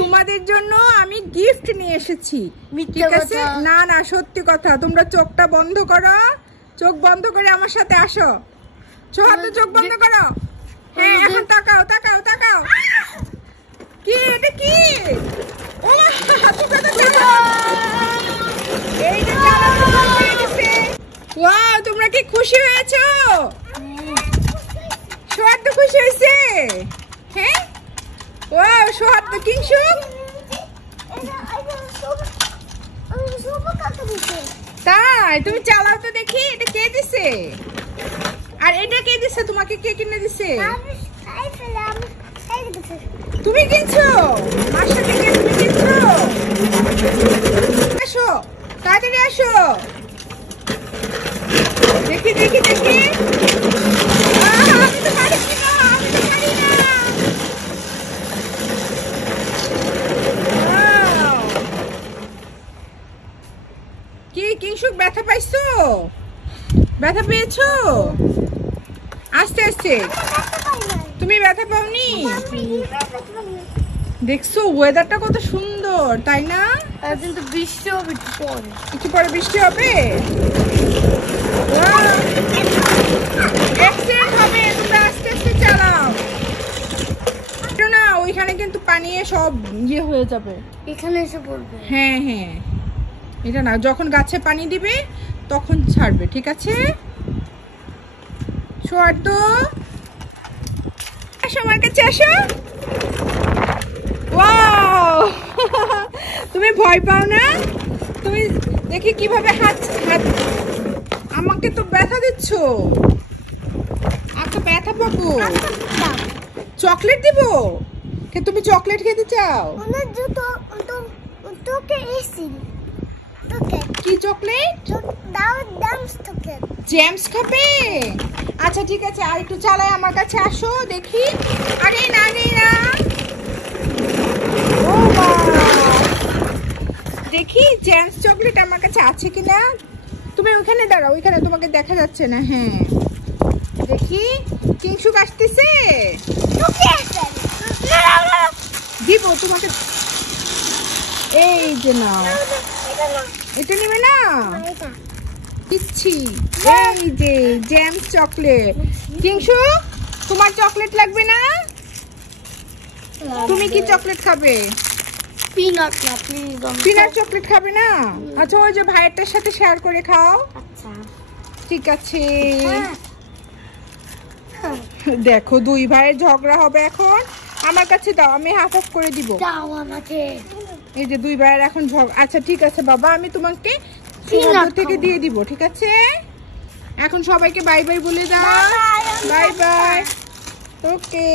তোমাদের জন্য আমি গিফট নিয়ে এসেছি। ঠিক আছে? না না, সত্যি কথা। তোমরা চোখটা বন্ধ করো, চোখ বন্ধ করে আমার সাথে আসো। সোহাদ, চোখ বন্ধ করো। হ্যাঁ, এখন তাকাও তাকাও তাকাও। কি এটা? কি তোমরা কি খুশি হয়েছো? সোহাদ তো খুশি হয়েছে। হ্যাঁ, ওয়াও, সোহাদ তো কিংশুক। তাই? তুমি চালাও তো দেখি, এটা কে দিছে? আর এটা কে দিছে তোমাকে? কে কিনে দিছে? তুমি কিনছো? মার সাথে কে তুমি কিনছো? আসো, তাড়াতাড়ি আসো। দেখি দেখি দেখি। আমি তো পারি না, আমি তো পারি না। কি কিংশুক, ব্যথা পাইছো? ব্যথা পেয়েছো? আস্তে আস্তে। তুমি ব্যথা পাওনি? দেখছো ওয়েদারটা কত সুন্দর, তাই না? কিন্তু বৃষ্টি হবে একটু পরে বৃষ্টি হবে। অ্যাক্সিডেন্ট হবে, তোমরা আস্তে আস্তে চালাও না। ওইখানে কিন্তু পানি সব ইয়ে হয়ে যাবে, এখানে এসে পড়বে। হ্যাঁ হ্যাঁ, এটা না, যখন গাছে পানি দিবে তখন ছাড়বে। ঠিক আছে? সোহাদ, আসো আমার কাছে, আসো। ওয়াও, তুমি ভয় পাও না? তুমি দেখি কিভাবে হাত হাত। আমাকে তো ব্যথা দিচ্ছ। তো ব্যথা পাবো। চকলেট দিব? তুমি চকলেট খেতে চাও? কি চকলেট? জ্যামস খাবে? আচ্ছা ঠিক আছে, আর একটু চালাই, আমার কাছে আসো দেখি। আরে না রে না, ও দেখি জ্যামস চকলেট আমার কাছে আছে কিনা। তুমি ওইখানে দাঁড়াও, ওইখানে তোমাকে দেখা যাচ্ছে না। হ্যাঁ, দেখি কিংশুক আসতেছে। দিব তোমাকে। এই যে নাও, এটা নিবে না? দিচ্ছি। এই যে জ্যামস চকলেট। কিংশুক, তোমার চকলেট লাগবে না? তুমি কি চকলেট খাবে? পিনাট না, প্লিজ। পিনাট চকলেট খাবে না? আচ্ছা, ওই যে ভাইয়েরটার সাথে শেয়ার করে খাও। আচ্ছা ঠিক আছে। দেখো, দুই ভাইয়ের ঝগড়া হবে এখন। আমার কাছে দাও, আমি হাফ অফ করে দিব। দাও আমাকে। এই যে দুই ভাইয়ের এখন ঝগড়া। আচ্ছা ঠিক আছে বাবা, আমি তোমাকে থেকে দিয়ে দিব। ঠিক আছে? এখন সবাইকে বাই বাই বলে দাও। Bye bye. ওকে।